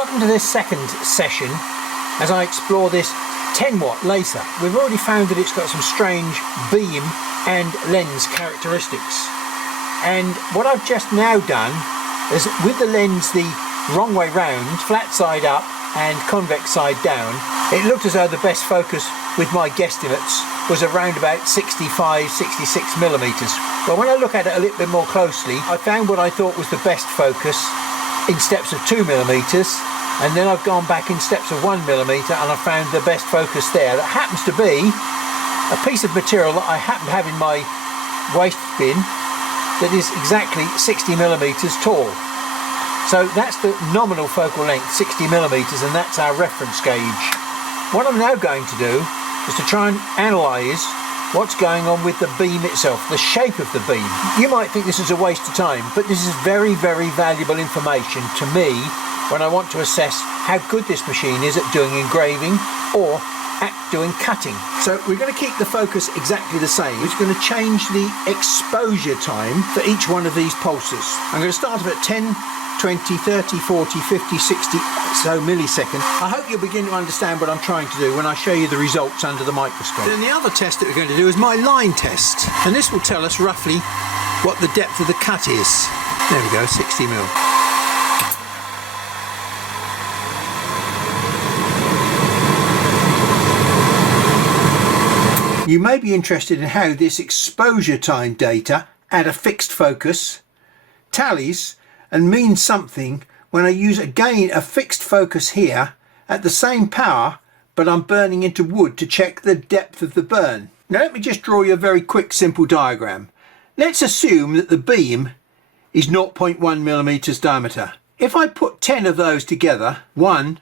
Welcome to this second session as I explore this 10-watt laser. We've already found that it's got some strange beam and lens characteristics. And what I've just now done is, with the lens the wrong way round, flat side up and convex side down, it looked as though the best focus with my guesstimates was around about 65-66 millimeters. But when I look at it a little bit more closely, I found what I thought was the best focus in steps of 2 millimeters, and then I've gone back in steps of 1 millimeter and I found the best focus there. That happens to be a piece of material that I happen to have in my waste bin that is exactly 60 millimeters tall. So that's the nominal focal length, 60 millimeters, and that's our reference gauge. What I'm now going to do is to try and analyze what's going on with the beam itself, the shape of the beam. You might think this is a waste of time, but this is very, very valuable information to me when I want to assess how good this machine is at doing engraving or at doing cutting. So we're going to keep the focus exactly the same. We're going to change the exposure time for each one of these pulses. I'm going to start off at 10, 20, 30, 40, 50, 60 so milliseconds. I hope you'll begin to understand what I'm trying to do when I show you the results under the microscope. Then the other test that we're going to do is my line test, and this will tell us roughly what the depth of the cut is. There we go, 60 mil. You may be interested in how this exposure time data at a fixed focus tallies and means something when I use again a fixed focus here at the same power, but I'm burning into wood to check the depth of the burn. Now let me just draw you a very quick simple diagram. Let's assume that the beam is 0.1 millimeters diameter. If I put 10 of those together, 1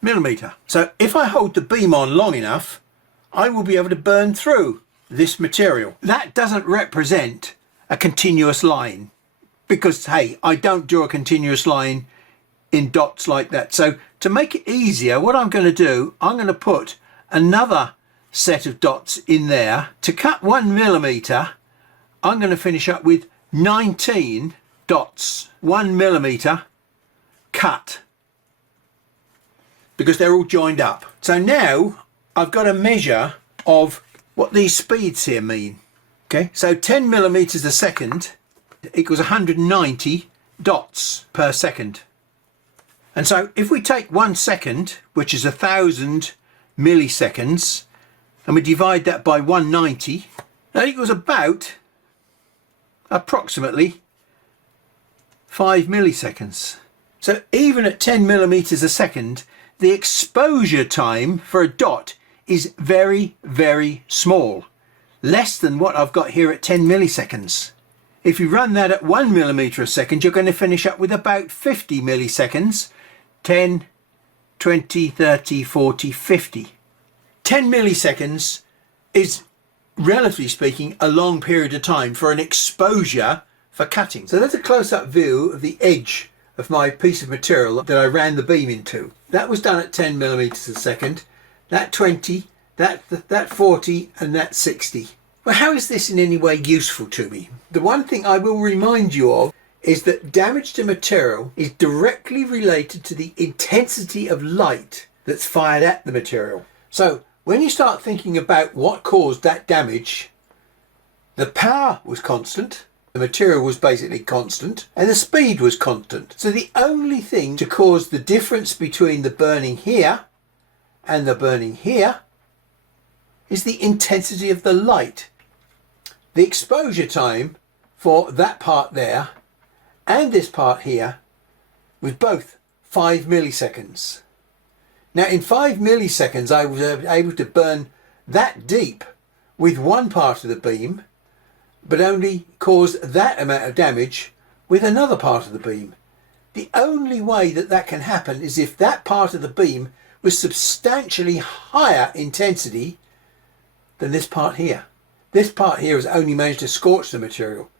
millimeter. So if I hold the beam on long enough, I will be able to burn through this material. That doesn't represent a continuous line, because hey, I don't draw a continuous line in dots like that. So to make it easier, what I'm going to do, I'm going to put another set of dots in there. To cut 1 millimeter, I'm going to finish up with 19 dots, 1 millimeter cut, because they're all joined up. So now I've got a measure of what these speeds here mean. Okay, so 10 millimeters a second equals 190 dots per second. And so if we take 1 second, which is 1,000 milliseconds, and we divide that by 190, that equals about approximately 5 milliseconds. So even at 10 millimeters a second, the exposure time for a dot is very, very small, less than what I've got here at 10 milliseconds. If you run that at 1 millimeter a second, you're going to finish up with about 50 milliseconds. 10, 20, 30, 40, 50. 10 milliseconds is, relatively speaking, a long period of time for an exposure for cutting. So that's a close-up view of the edge of my piece of material that I ran the beam into. That was done at 10 millimeters a second. That 20, that 40, and that 60. Well, how is this in any way useful to me? The one thing I will remind you of is that damage to material is directly related to the intensity of light that's fired at the material. So when you start thinking about what caused that damage, the power was constant, the material was basically constant, and the speed was constant. So the only thing to cause the difference between the burning here and the burning here is the intensity of the light. The exposure time for that part there and this part here was both 5 milliseconds. Now in 5 milliseconds I was able to burn that deep with one part of the beam, but only cause that amount of damage with another part of the beam. The only way that that can happen is if that part of the beam was substantially higher intensity than this part here. This part here has only managed to scorch the material.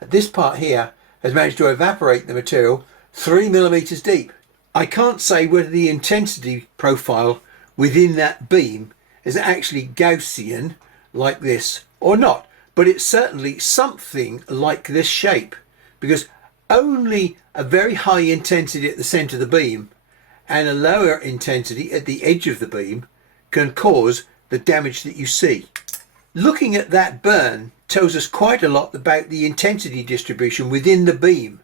This part here has managed to evaporate the material 3 millimeters deep. I can't say whether the intensity profile within that beam is actually Gaussian like this or not, but it's certainly something like this shape, because only a very high intensity at the center of the beam and a lower intensity at the edge of the beam can cause the damage that you see. Looking at that burn tells us quite a lot about the intensity distribution within the beam.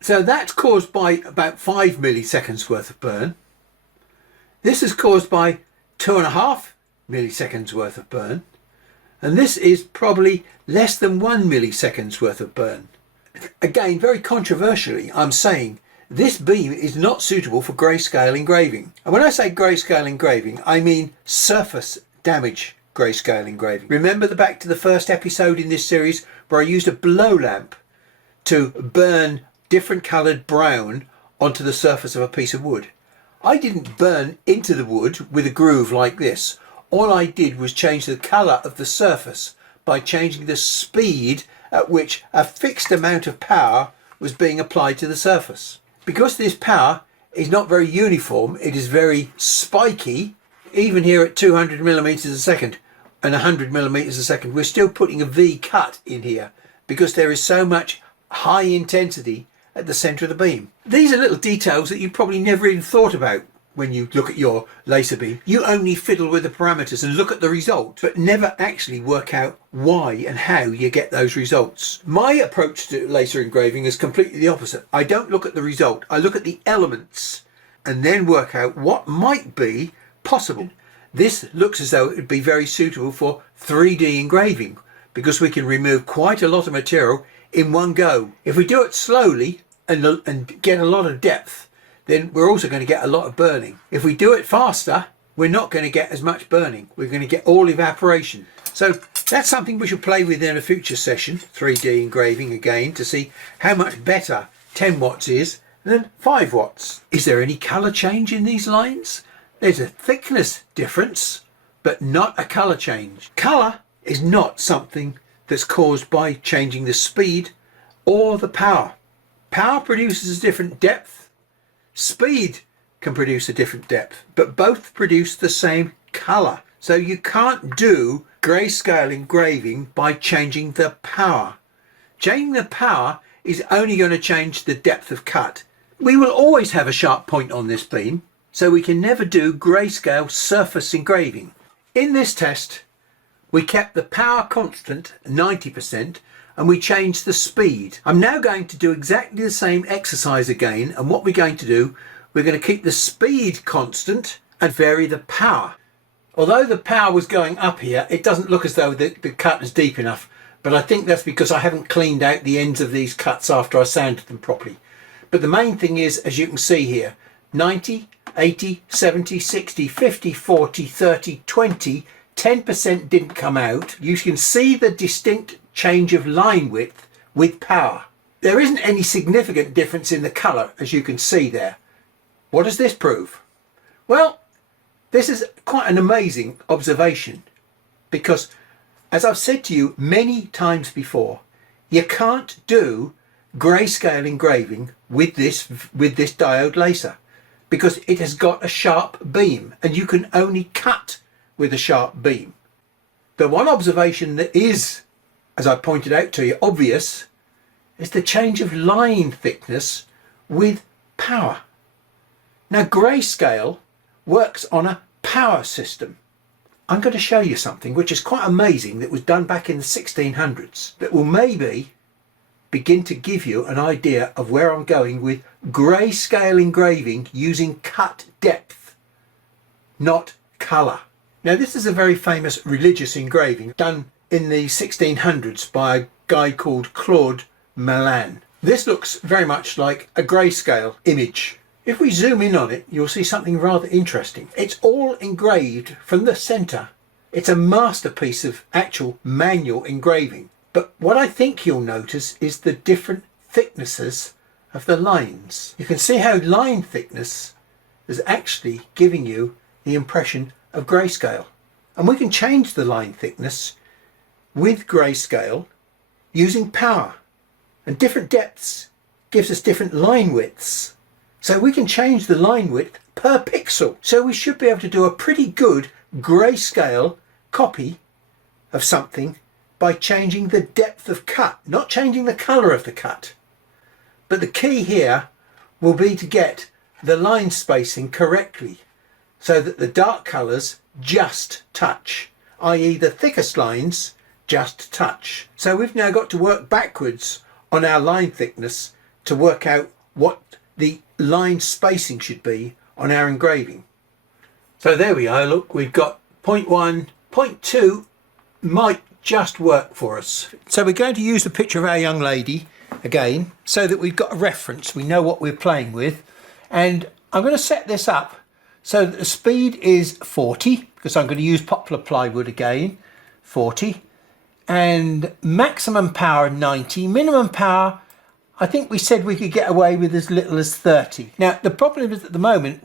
So that's caused by about 5 milliseconds worth of burn. This is caused by 2.5 milliseconds worth of burn. And this is probably less than 1 milliseconds worth of burn. Again, very controversially, I'm saying this beam is not suitable for grayscale engraving. And when I say grayscale engraving, I mean surface damage grayscale engraving. Remember back to the first episode in this series where I used a blow lamp to burn different coloured brown onto the surface of a piece of wood. I didn't burn into the wood with a groove like this. All I did was change the colour of the surface by changing the speed at which a fixed amount of power was being applied to the surface. Because this power is not very uniform, it is very spiky. Even here at 200 millimeters a second and 100 millimeters a second, we're still putting a V cut in here because there is so much high intensity at the center of the beam. These are little details that you probably never even thought about when you look at your laser beam. You only fiddle with the parameters and look at the result, but never actually work out why and how you get those results. My approach to laser engraving is completely the opposite. I don't look at the result, I look at the elements and then work out what might be possible. This looks as though it would be very suitable for 3D engraving because we can remove quite a lot of material in one go. If we do it slowly and get a lot of depth, then we're also going to get a lot of burning. If we do it faster, we're not going to get as much burning. We're going to get all evaporation. So that's something we should play with in a future session, 3D engraving again, to see how much better 10 watts is than 5 watts. Is there any colour change in these lines? There's a thickness difference, but not a colour change. Colour is not something that's caused by changing the speed or the power. Power produces a different depth. Speed can produce a different depth, but both produce the same colour. So you can't do grayscale engraving by changing the power. Changing the power is only going to change the depth of cut. We will always have a sharp point on this beam, so we can never do grayscale surface engraving. In this test, we kept the power constant 90% and we changed the speed. I'm now going to do exactly the same exercise again, and what we're going to do, we're going to keep the speed constant and vary the power. Although the power was going up here, it doesn't look as though the cut is deep enough, but I think that's because I haven't cleaned out the ends of these cuts after I sanded them properly. But the main thing is, as you can see here, 90, 80, 70, 60, 50, 40, 30, 20, 10% didn't come out. You can see the distinct change of line width with power. There isn't any significant difference in the colour, as you can see there. What does this prove? Well, this is quite an amazing observation because, as I've said to you many times before, you can't do grayscale engraving with this diode laser because it has got a sharp beam and you can only cut with a sharp beam. The one observation that is, as I pointed out to you, obvious is the change of line thickness with power. Now, grayscale works on a power system. I'm going to show you something which is quite amazing that was done back in the 1600s that will maybe begin to give you an idea of where I'm going with grayscale engraving using cut depth, not colour. Now, this is a very famous religious engraving done in the 1600s by a guy called Claude Mellan. This looks very much like a grayscale image. If we zoom in on it, you'll see something rather interesting. It's all engraved from the centre. It's a masterpiece of actual manual engraving. But what I think you'll notice is the different thicknesses of the lines. You can see how line thickness is actually giving you the impression of grayscale. And we can change the line thickness with grayscale using power. And different depths gives us different line widths. So we can change the line width per pixel. So we should be able to do a pretty good grayscale copy of something by changing the depth of cut, not changing the colour of the cut, But the key here will be to get the line spacing correctly so that the dark colours just touch, i.e. the thickest lines just touch. So we've now got to work backwards on our line thickness to work out what the line spacing should be on our engraving. So there we are, look, we've got 0.1, 0.2 might just work for us. So we're going to use the picture of our young lady again so that we've got a reference, we know what we're playing with, and I'm going to set this up so that the speed is 40 because I'm going to use poplar plywood again, 40, and maximum power 90, minimum power I think we said we could get away with as little as 30. Now the problem is at the moment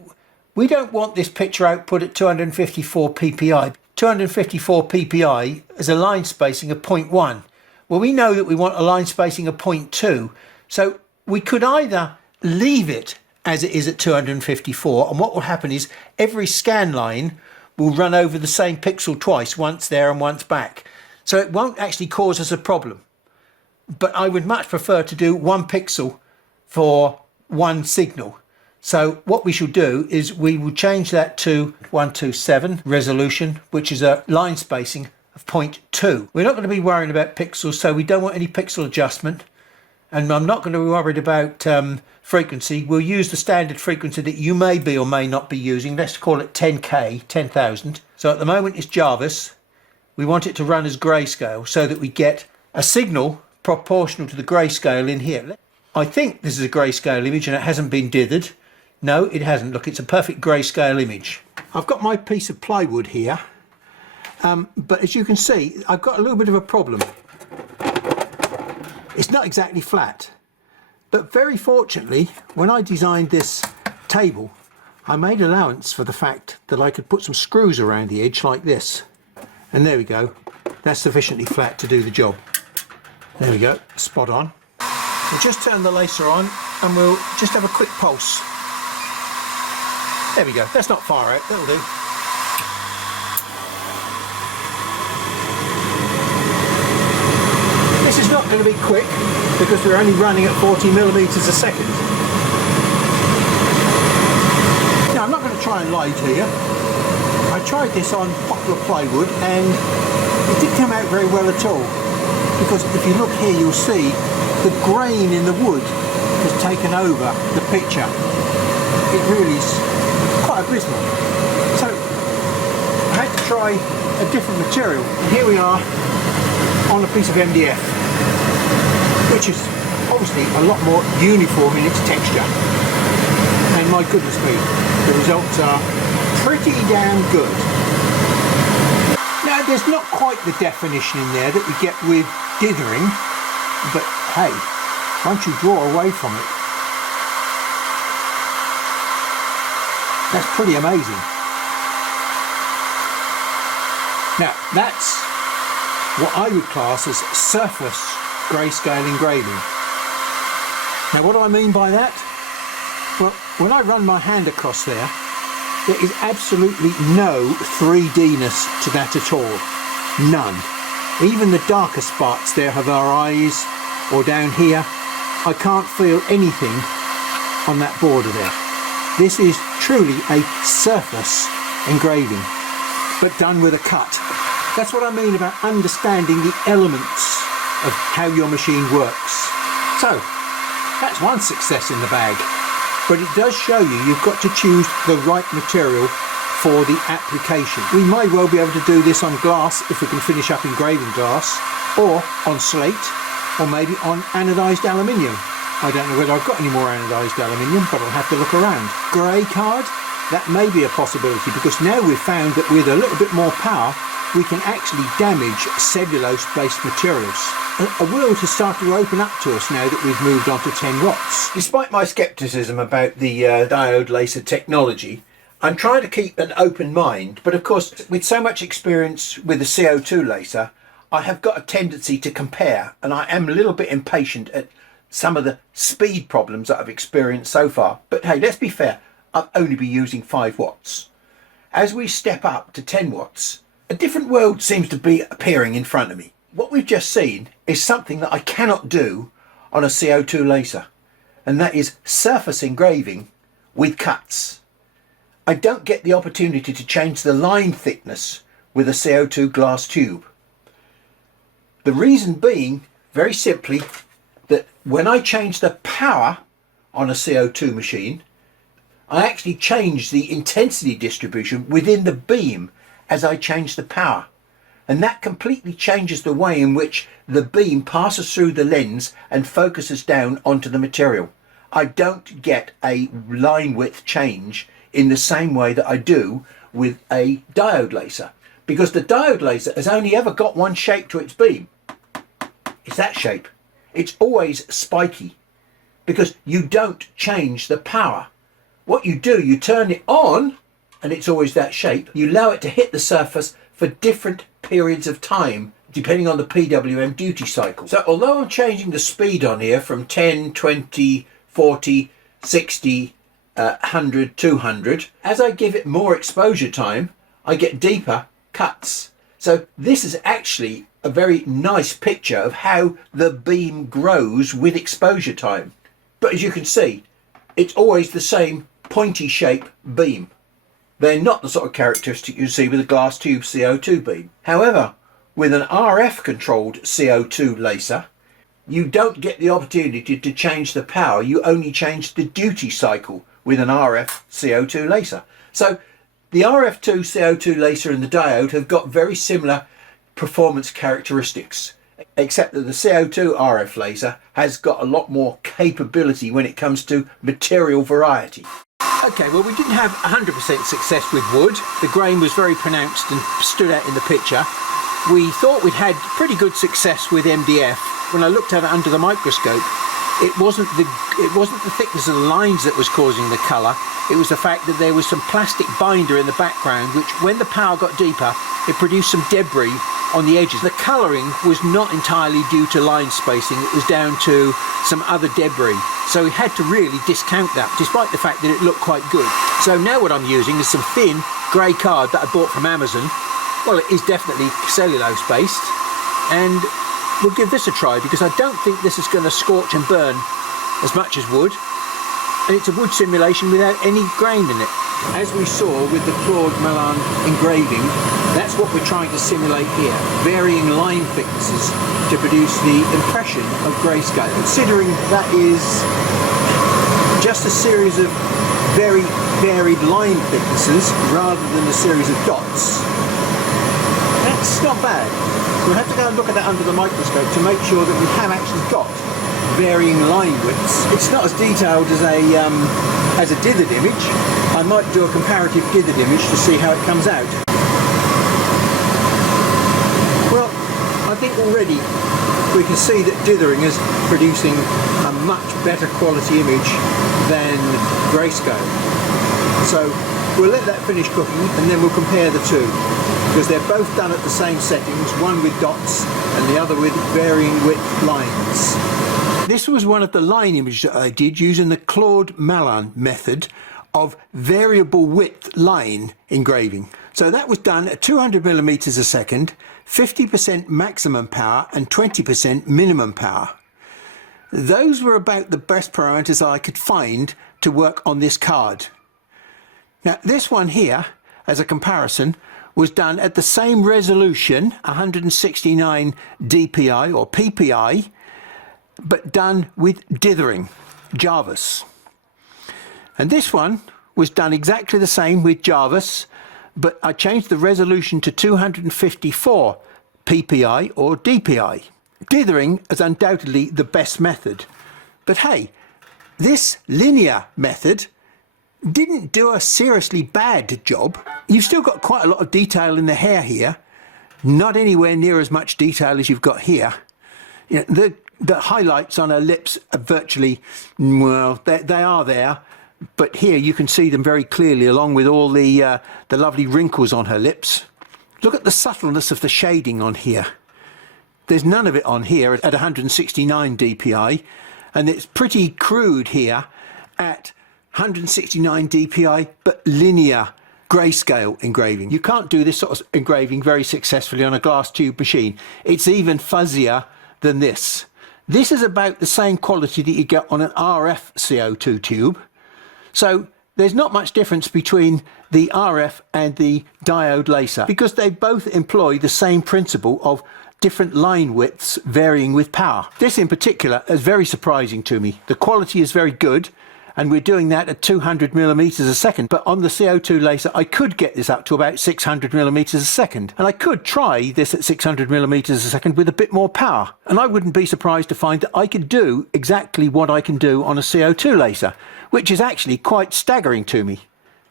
we don't want this picture output at 254 ppi. 254 ppi is a line spacing of 0.1. Well, we know that we want a line spacing of 0.2, so we could either leave it as it is at 254, and what will happen is every scan line will run over the same pixel twice, once there and once back. So it won't actually cause us a problem. But I would much prefer to do 1 pixel for 1 signal. So what we should do is we will change that to 127 resolution, which is a line spacing of 0.2. We're not going to be worrying about pixels, so we don't want any pixel adjustment. And I'm not going to be worried about frequency. We'll use the standard frequency that you may be or may not be using. Let's call it 10K, 10,000. So at the moment it's Jarvis. We want it to run as grayscale so that we get a signal proportional to the grayscale in here. I think this is a grayscale image and it hasn't been dithered. No, it hasn't. Look, it's a perfect grayscale image. I've got my piece of plywood here, but as you can see, I've got a little bit of a problem. It's not exactly flat, but very fortunately, when I designed this table, I made allowance for the fact that I could put some screws around the edge like this. And there we go. That's sufficiently flat to do the job. There we go, spot on. We'll just turn the laser on and we'll just have a quick pulse. There we go, that's not far out, that'll do. This is not going to be quick because we're only running at 40 millimeters a second. Now I'm not going to try and lie to you. I tried this on poplar plywood and it didn't come out very well at all. Because if you look here you'll see the grain in the wood has taken over the picture. It really is quite abysmal. So I had to try a different material. And here we are on a piece of MDF, which is obviously a lot more uniform in its texture. And my goodness me, the results are pretty damn good. Now there's not quite the definition in there that we get with dithering, but hey, once you draw away from it, that's pretty amazing. Now that's what I would class as surface grayscale engraving. Now what do I mean by that? Well, when I run my hand across there is absolutely no 3D-ness to that at all. None. Even the darker spots there have our eyes, or down here, I can't feel anything on that border there. This is truly a surface engraving, but done with a cut. That's what I mean about understanding the elements of how your machine works. So, that's one success in the bag. But it does show you you've got to choose the right material for the application. We may well be able to do this on glass if we can finish up engraving glass, or on slate, or maybe on anodised aluminium. I don't know whether I've got any more anodised aluminium, but I'll have to look around. Grey card, that may be a possibility because now we've found that with a little bit more power we can actually damage cellulose-based materials. A world has started to open up to us now that we've moved on to 10 watts. Despite my scepticism about the diode laser technology, I'm trying to keep an open mind, but of course with so much experience with the CO2 laser, I have got a tendency to compare, and I am a little bit impatient at some of the speed problems that I've experienced so far. But hey, let's be fair, I'll only be using 5 watts. As we step up to 10 watts, a different world seems to be appearing in front of me. What we've just seen is something that I cannot do on a CO2 laser. and that is surface engraving with cuts. I don't get the opportunity to change the line thickness with a CO2 glass tube. The reason being, very simply, that when I change the power on a CO2 machine, I actually change the intensity distribution within the beam as I change the power. And that completely changes the way in which the beam passes through the lens and focuses down onto the material. I don't get a line width change in the same way that I do with a diode laser, because the diode laser has only ever got one shape to its beam. It's that shape. It's always spiky because you don't change the power. What you do, you turn it on and it's always that shape. You allow it to hit the surface for different periods of time depending on the PWM duty cycle. So although I'm changing the speed on here from 10, 20, 40, 60, 100, 200, as I give it more exposure time, I get deeper cuts. So this is actually a very nice picture of how the beam grows with exposure time. But as you can see, it's always the same pointy shape beam. They're not the sort of characteristic you see with a glass tube CO2 beam. However, with an RF controlled CO2 laser, you don't get the opportunity to change the power, you only change the duty cycle with an RF CO2 laser. So the RF2 CO2 laser and the diode have got very similar performance characteristics, except that the CO2 RF laser has got a lot more capability when it comes to material variety. Okay, well, we didn't have 100% success with wood. The grain was very pronounced and stood out in the picture. We thought we'd had pretty good success with MDF. When I looked at it under the microscope, it wasn't the thickness of the lines that was causing the colour. It was the fact that there was some plastic binder in the background, which when the power got deeper, it produced some debris on the edges. The colouring was not entirely due to line spacing, it was down to some other debris. So we had to really discount that, despite the fact that it looked quite good. So now what I'm using is some thin grey card that I bought from Amazon. Well, it is definitely cellulose based, and we'll give this a try because I don't think this is going to scorch and burn as much as wood, and it's a wood simulation without any grain in it. As we saw with the Claude Mellan engraving, that's what we're trying to simulate here, varying line thicknesses to produce the impression of grayscale. Considering that is just a series of very varied line thicknesses rather than a series of dots, that's not bad. We'll have to go and look at that under the microscope to make sure that we have actually got varying line widths. It's not as detailed as a dithered image. I might do a comparative dithered image to see how it comes out. Well, I think already we can see that dithering is producing a much better quality image than grayscale. So we'll let that finish cooking and then we'll compare the two, because they're both done at the same settings, one with dots and the other with varying width lines. This was one of the line images that I did using the Claude Mellan method of variable width line engraving. So that was done at 200 millimeters a second, 50% maximum power and 20% minimum power. Those were about the best parameters I could find to work on this card. Now this one here, as a comparison, was done at the same resolution, 169 dpi or ppi, but done with dithering, Jarvis. And this one was done exactly the same with Jarvis, but I changed the resolution to 254 ppi or dpi. Dithering is undoubtedly the best method, but hey, this linear method didn't do a seriously bad job. You've still got quite a lot of detail in the hair here, not anywhere near as much detail as you've got here. You know, the highlights on her lips are virtually, well, they are there, but here you can see them very clearly along with all the lovely wrinkles on her lips. Look at the subtleness of the shading on here. There's none of it on here at 169 dpi, and it's pretty crude here at 169 dpi, but linear grayscale engraving. You can't do this sort of engraving very successfully on a glass tube machine. It's even fuzzier than this. This is about the same quality that you get on an RF CO2 tube. So there's not much difference between the RF and the diode laser because they both employ the same principle of different line widths varying with power. This in particular is very surprising to me. The quality is very good, and we're doing that at 200 millimeters a second. But on the CO2 laser, I could get this up to about 600 millimeters a second. And I could try this at 600 millimeters a second with a bit more power. And I wouldn't be surprised to find that I could do exactly what I can do on a CO2 laser, which is actually quite staggering to me.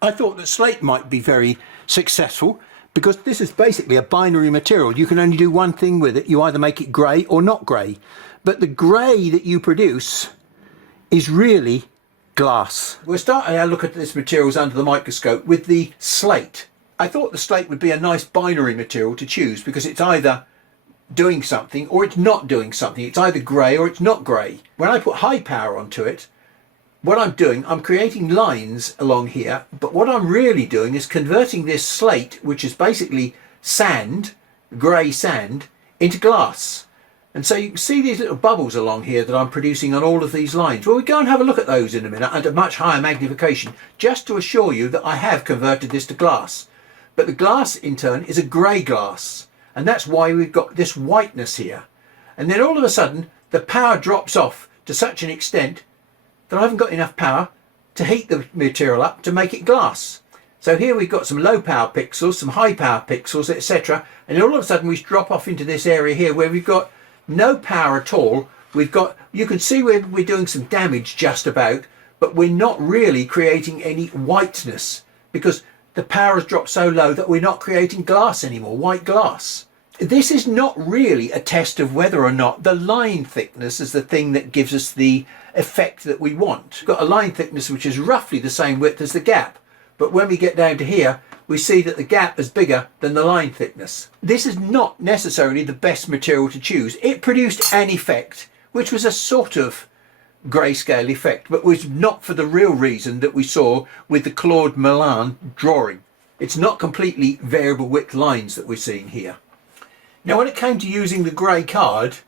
I thought that slate might be very successful because this is basically a binary material. You can only do one thing with it. You either make it grey or not grey. But the grey that you produce is really glass. We're starting to look at this materials under the microscope with the slate. I thought the slate would be a nice binary material to choose because it's either doing something or it's not doing something. It's either grey or it's not grey. When I put high power onto it, what I'm doing, I'm creating lines along here, but what I'm really doing is converting this slate, which is basically sand, grey sand, into glass. And so you can see these little bubbles along here that I'm producing on all of these lines. Well, we go and have a look at those in a minute at a much higher magnification, just to assure you that I have converted this to glass. But the glass in turn is a grey glass, and that's why we've got this whiteness here. And then all of a sudden the power drops off to such an extent that I haven't got enough power to heat the material up to make it glass. So here we've got some low power pixels, some high power pixels, etc. And then all of a sudden we drop off into this area here where we've got no power at all. We've got, you can see we're doing some damage just about, but we're not really creating any whiteness because the power has dropped so low that we're not creating glass anymore, white glass. This is not really a test of whether or not the line thickness is the thing that gives us the effect that we want. We've got a line thickness which is roughly the same width as the gap, but when we get down to here we see that the gap is bigger than the line thickness. This is not necessarily the best material to choose. It produced an effect which was a sort of grayscale effect, but was not for the real reason that we saw with the Claude Milan drawing. It's not completely variable width lines that we're seeing here. Now when it came to using the grey card,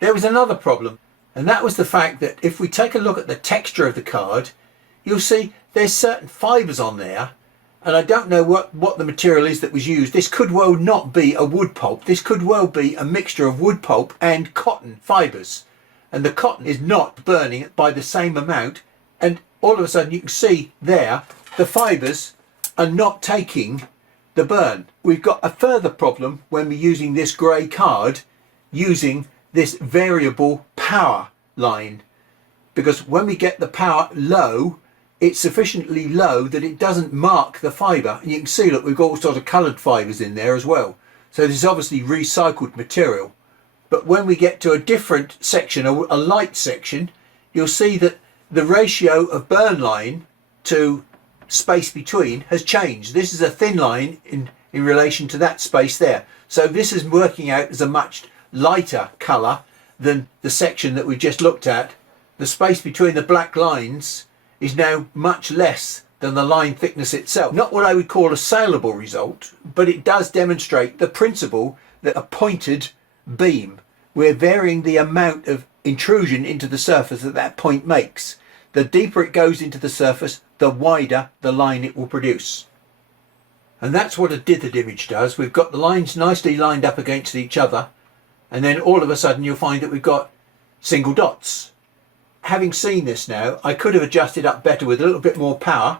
there was another problem, and that was the fact that if we take a look at the texture of the card, you'll see there's certain fibres on there, and I don't know what the material is that was used. This could well not be a wood pulp. This could well be a mixture of wood pulp and cotton fibres, and the cotton is not burning by the same amount, and all of a sudden you can see there the fibres are not taking the burn. We've got a further problem when we're using this grey card using this variable power line, because when we get the power low, it's sufficiently low that it doesn't mark the fibre, and you can see, look, we've got all sorts of coloured fibres in there as well. So this is obviously recycled material. But when we get to a different section, a light section, you'll see that the ratio of burn line to space between has changed. This is a thin line in relation to that space there. So this is working out as a much lighter colour than the section that we just looked at. The space between the black lines is now much less than the line thickness itself. Not what I would call a saleable result, but it does demonstrate the principle that a pointed beam, we're varying the amount of intrusion into the surface that that point makes. The deeper it goes into the surface, the wider the line it will produce. And that's what a dithered image does. We've got the lines nicely lined up against each other, and then all of a sudden you'll find that we've got single dots. Having seen this now, I could have adjusted up better with a little bit more power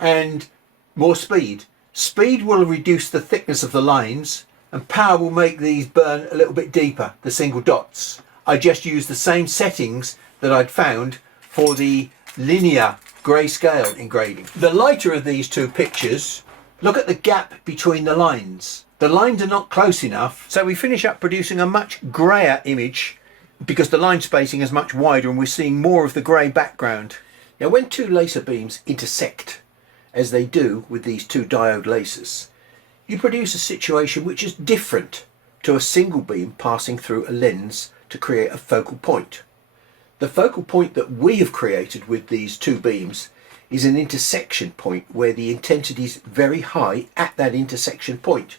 and more speed. Speed will reduce the thickness of the lines, and power will make these burn a little bit deeper, the single dots. I just used the same settings that I'd found for the linear grayscale engraving. The lighter of these two pictures, look at the gap between the lines. The lines are not close enough, so we finish up producing a much grayer image because the line spacing is much wider and we're seeing more of the grey background. Now when two laser beams intersect, as they do with these two diode lasers, you produce a situation which is different to a single beam passing through a lens to create a focal point. The focal point that we have created with these two beams is an intersection point where the intensity is very high at that intersection point.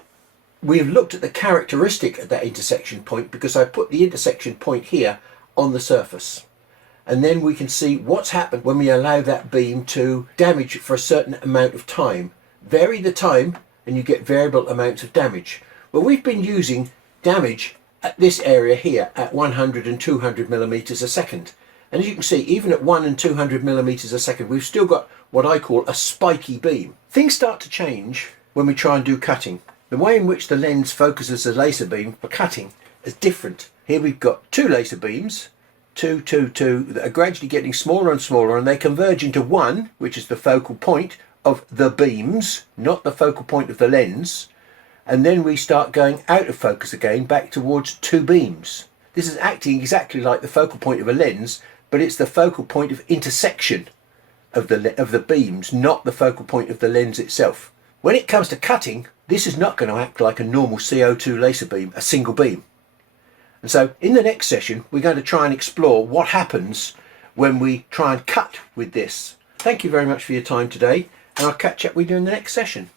We have looked at the characteristic at that intersection point because I put the intersection point here on the surface. And then we can see what's happened when we allow that beam to damage for a certain amount of time. Vary the time and you get variable amounts of damage. Well, we've been using damage at this area here at 100 and 200 millimeters a second. And as you can see, even at 1 and 200 millimeters a second, we've still got what I call a spiky beam. Things start to change when we try and do cutting. The way in which the lens focuses the laser beam for cutting is different. Here we've got two laser beams, two, that are gradually getting smaller and smaller, and they converge into one, which is the focal point of the beams, not the focal point of the lens. And then we start going out of focus again, back towards two beams. This is acting exactly like the focal point of a lens, but it's the focal point of intersection of the beams, not the focal point of the lens itself. When it comes to cutting, this is not going to act like a normal CO2 laser beam, a single beam. And so in the next session, we're going to try and explore what happens when we try and cut with this. Thank you very much for your time today, and I'll catch up with you in the next session.